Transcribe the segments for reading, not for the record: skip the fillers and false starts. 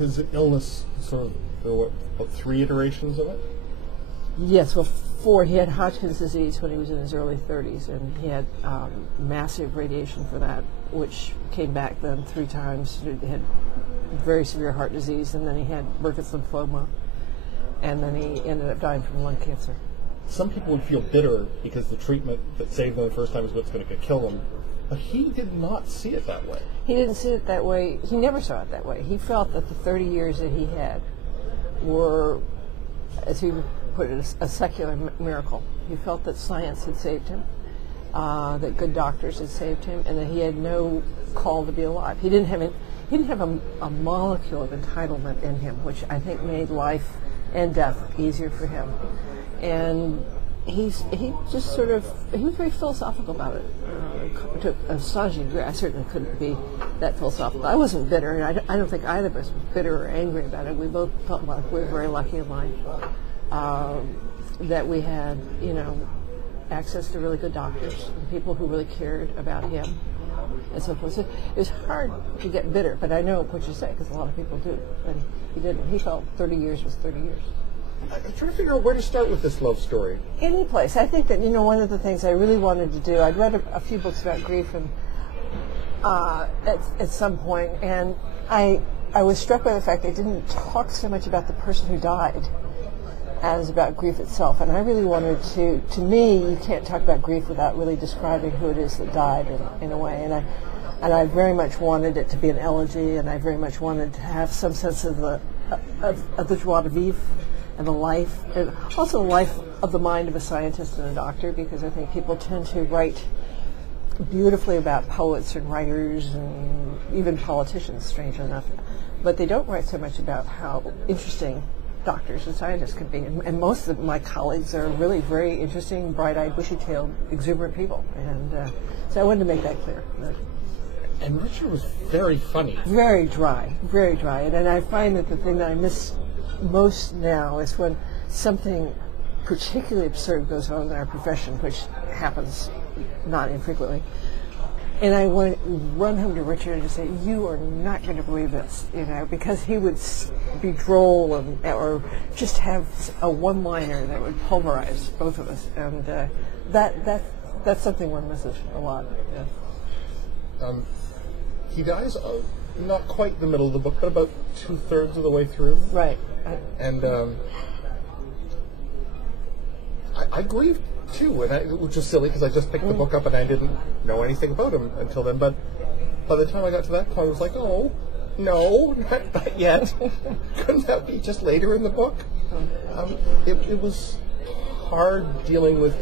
his illness sort of, there were, what, 3 iterations of it? Yes, well, 4. He had Hodgkin's disease when he was in his early 30s, and he had massive radiation for that, which came back then 3 times. He had very severe heart disease, and then he had Burkitt's lymphoma, and then he ended up dying from lung cancer. Some people would feel bitter because the treatment that saved them the first time is what's going to kill them, but he did not see it that way. He didn't see it that way. He never saw it that way. He felt that the 30 years that he had were, as he put it, a secular miracle. He felt that science had saved him, that good doctors had saved him, and that he had no call to be alive. He didn't have a molecule of entitlement in him, which I think made life and death easier for him. And he just sort of, he was very philosophical about it. To a astonishing degree, I certainly couldn't be that philosophical. I wasn't bitter, and I don't think either of us was bitter or angry about it. We both felt like we were very lucky in life, that we had, access to really good doctors and people who really cared about him and so forth. So it was hard to get bitter, but I know what you say, because a lot of people do. And he didn't. He felt 30 years was 30 years. I'm trying to figure out where to start with this love story. Any place. I think that, one of the things I really wanted to do, I'd read a few books about grief and at some point, and I was struck by the fact they didn't talk so much about the person who died as about grief itself. And I really wanted to me, you can't talk about grief without really describing who it is that died in a way. And I very much wanted it to be an elegy, and I very much wanted to have some sense of the joie de vivre, and the life, and also the life of the mind of a scientist and a doctor, because I think people tend to write beautifully about poets and writers and even politicians, strangely enough, but they don't write so much about how interesting doctors and scientists can be. And most of my colleagues are really very interesting, bright-eyed, bushy-tailed, exuberant people. And so I wanted to make that clear. And Richard was very funny. Very dry, very dry. And I find that the thing that I miss most now is when something particularly absurd goes on in our profession, which happens not infrequently, and I want to run home to Richard and say, "You are not going to believe this," because he would be droll or just have a one-liner that would pulverize both of us, and that's something one misses a lot. Yeah. He dies not quite the middle of the book, but about 2/3 of the way through. Right. And I grieved too, which is silly because I just picked the book up and I didn't know anything about him until then. But by the time I got to that point, I was like, "Oh, no, not yet." Couldn't that be just later in the book? It was hard dealing with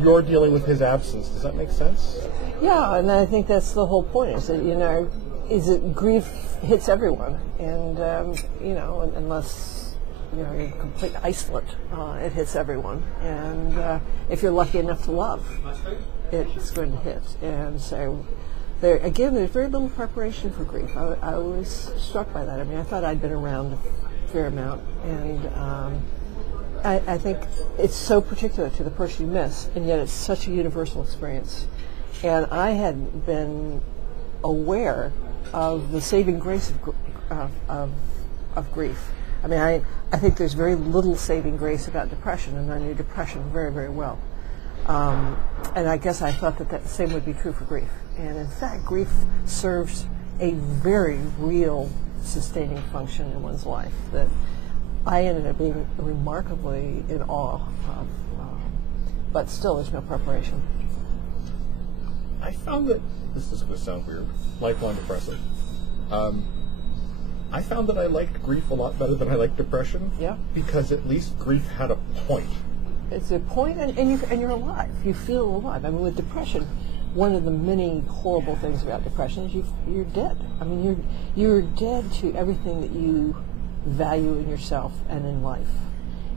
your dealing with his absence. Does that make sense? Yeah, and I think that's the whole point. Is that is that grief hits everyone, and unless you're a complete isolate, it hits everyone. And if you're lucky enough to love, it's going to hit. And so, there's very little preparation for grief. I was struck by that. I mean, I thought I'd been around a fair amount, and I think it's so particular to the person you miss, and yet it's such a universal experience. And I hadn't been aware of the saving grace of grief. I mean, I think there's very little saving grace about depression, and I knew depression very, very well. And I guess I thought that the same would be true for grief. And in fact, grief serves a very real sustaining function in one's life that I ended up being remarkably in awe of. But still, there's no preparation. I found that, this is going to sound weird, lifelong depressive. I found that I liked grief a lot better than I liked depression. Yeah. Because at least grief had a point. It's a point, and you're alive. You feel alive. I mean, with depression, one of the many horrible things about depression is you're dead. I mean, you're dead to everything that you value in yourself and in life.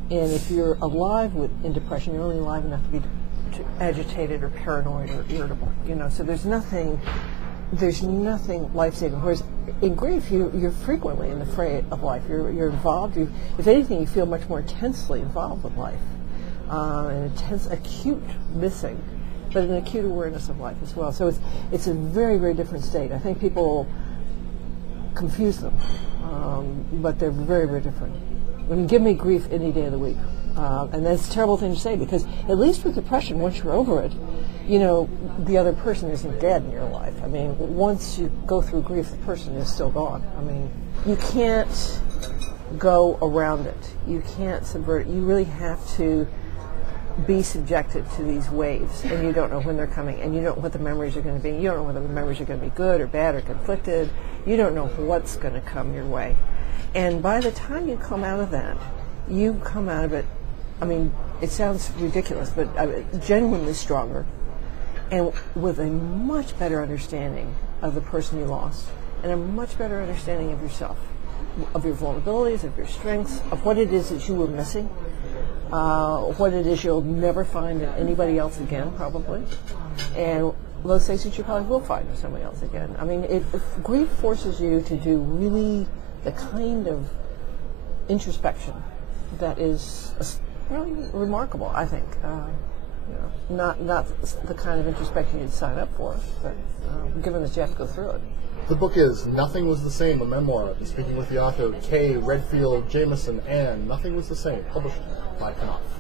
And if you're alive in depression, you're only alive enough to be agitated or paranoid or irritable. So there's nothing life-saving. Whereas in grief, you're frequently in the fray of life. You're involved. If anything, you feel much more intensely involved with life. An intense, acute missing, but an acute awareness of life as well. So it's a very, very different state. I think people confuse them, but they're very, very different. I mean, give me grief any day of the week. And that's a terrible thing to say, because at least with depression, once you're over it, you know, the other person isn't dead in your life. I mean, once you go through grief, the person is still gone. I mean, you can't go around it. You can't subvert it. You really have to be subjected to these waves, and you don't know when they're coming, and you don't know what the memories are going to be. You don't know whether the memories are going to be good or bad or conflicted. You don't know what's going to come your way. And by the time you come out of that, you come out of it, I mean, it sounds ridiculous, but genuinely stronger, and with a much better understanding of the person you lost, and a much better understanding of yourself, of your vulnerabilities, of your strengths, of what it is that you were missing, what it is you'll never find in anybody else again, probably, and those things that you probably will find in somebody else again. I mean, grief forces you to do really the kind of introspection that is really remarkable, I think. You know, not the kind of introspection you'd sign up for, but given that you have to go through it. The book is Nothing Was the Same, a memoir. I've been speaking with the author, Redfield Jamison, and Nothing Was the Same, published by Knopf.